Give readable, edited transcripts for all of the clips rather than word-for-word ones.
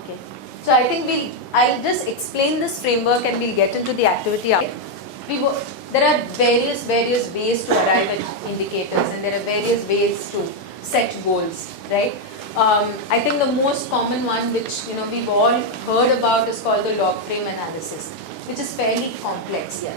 Okay. So I think I'll just explain this framework and we'll get into the activity. There are various ways to arrive at indicators, and there are various ways to set goals, right? I think the most common one, which we've all heard about, is called the log frame analysis, which is fairly complex. Yeah.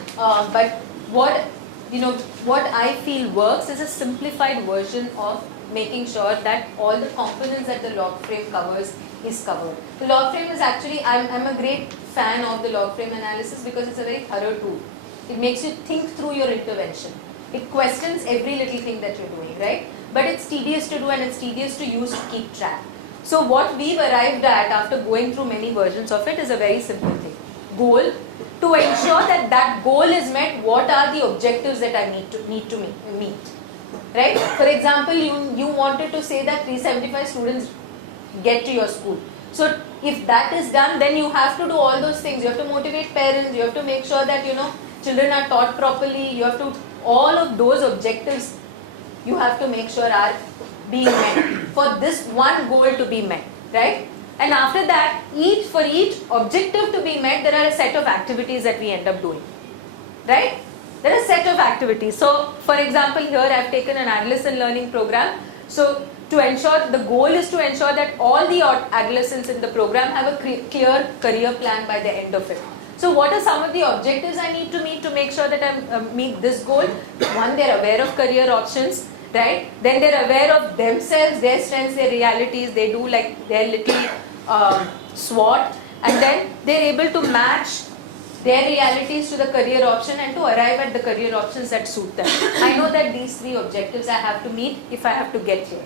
But what I feel works is a simplified version of making sure that all the components that the log frame covers is covered. The log frame is actually, I'm a great fan of the log frame analysis because it's a very thorough tool. It makes you think through your intervention. It questions every little thing that you're doing, right? But it's tedious to do and it's tedious to use to keep track. So what we've arrived at after going through many versions of it is a very simple thing. Goal. To ensure that that goal is met, what are the objectives that I need to meet? Right? For example, you wanted to say that 375 students get to your school. So if that is done, then you have to do all those things. You have to motivate parents, you have to make sure that children are taught properly, you have to, all of those objectives you have to make sure are being met for this one goal to be met, right? And after that, for each objective to be met, there are a set of activities that we end up doing, right? There are a set of activities. So, for example, here I have taken an adolescent learning program. So, to ensure, the goal is to ensure that all the adolescents in the program have a clear career plan by the end of it. So, what are some of the objectives I need to meet to make sure that I meet this goal? One, they are aware of career options, right? Then they are aware of themselves, their strengths, their realities. They do like their little SWOT, and then they are able to match their realities to the career option and to arrive at the career options that suit them. I know that these three objectives I have to meet if I have to get here.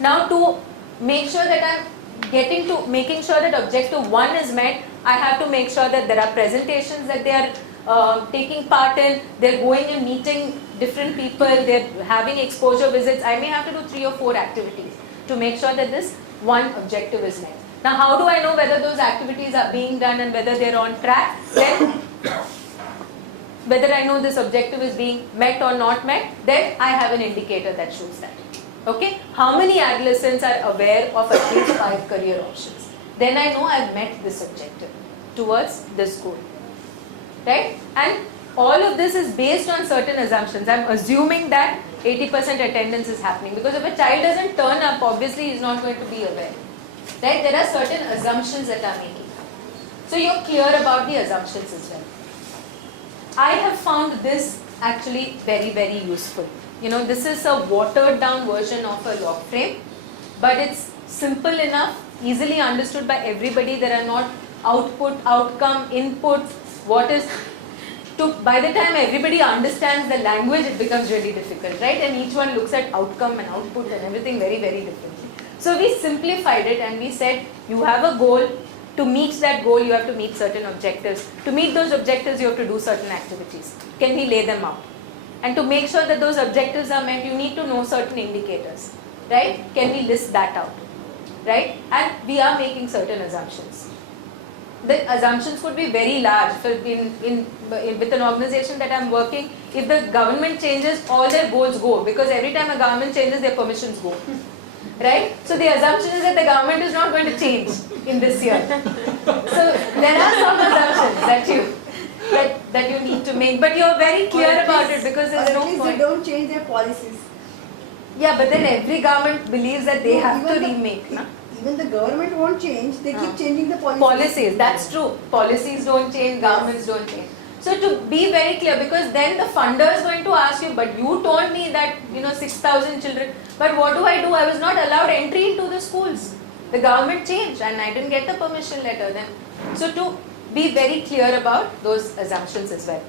Now, to make sure that I'm making sure that objective 1 is met, I have to make sure that there are presentations that they are taking part in, they're going and meeting different people, they're having exposure visits. I may have to do 3 or 4 activities to make sure that this one objective is met. Now, how do I know whether those activities are being done and whether they're on track? Then, whether I know this objective is being met or not met, then I have an indicator that shows that. Okay? How many adolescents are aware of at least 5 career options? Then I know I've met this objective towards this goal. Right? And all of this is based on certain assumptions. I'm assuming that 80% attendance is happening, because if a child doesn't turn up, obviously he's not going to be aware. Right? There are certain assumptions that I'm making. So you're clear about the assumptions as well. I have found this actually very useful. This is a watered down version of a log frame, but it's simple enough, easily understood by everybody. There are not output, outcome, input. By the time everybody understands the language, it becomes really difficult, right? And each one looks at outcome and output and everything very differently. So we simplified it and we said, you have a goal. To meet that goal, you have to meet certain objectives. To meet those objectives, you have to do certain activities. Can we lay them out? And to make sure that those objectives are met, you need to know certain indicators, right? Can we list that out, right? And we are making certain assumptions. The assumptions could be very large. With an organization that I'm working, if the government changes, all their goals go, because every time a government changes, their permissions go. Right? So the assumption is that the government is not going to change in this year. So there are some assumptions that you need to make, but you're very clear about it, because there's no point. They don't change their policies. Yeah, but then every government believes that they have to remake. Even the government won't change, they keep changing the policies. Policies, that's true. Policies don't change, governments don't change. So to be very clear, because then the funder is going to ask you, but you told me that 6,000 children, but what do? I was not allowed entry into the schools. The government changed and I didn't get the permission letter then. So to be very clear about those assumptions as well.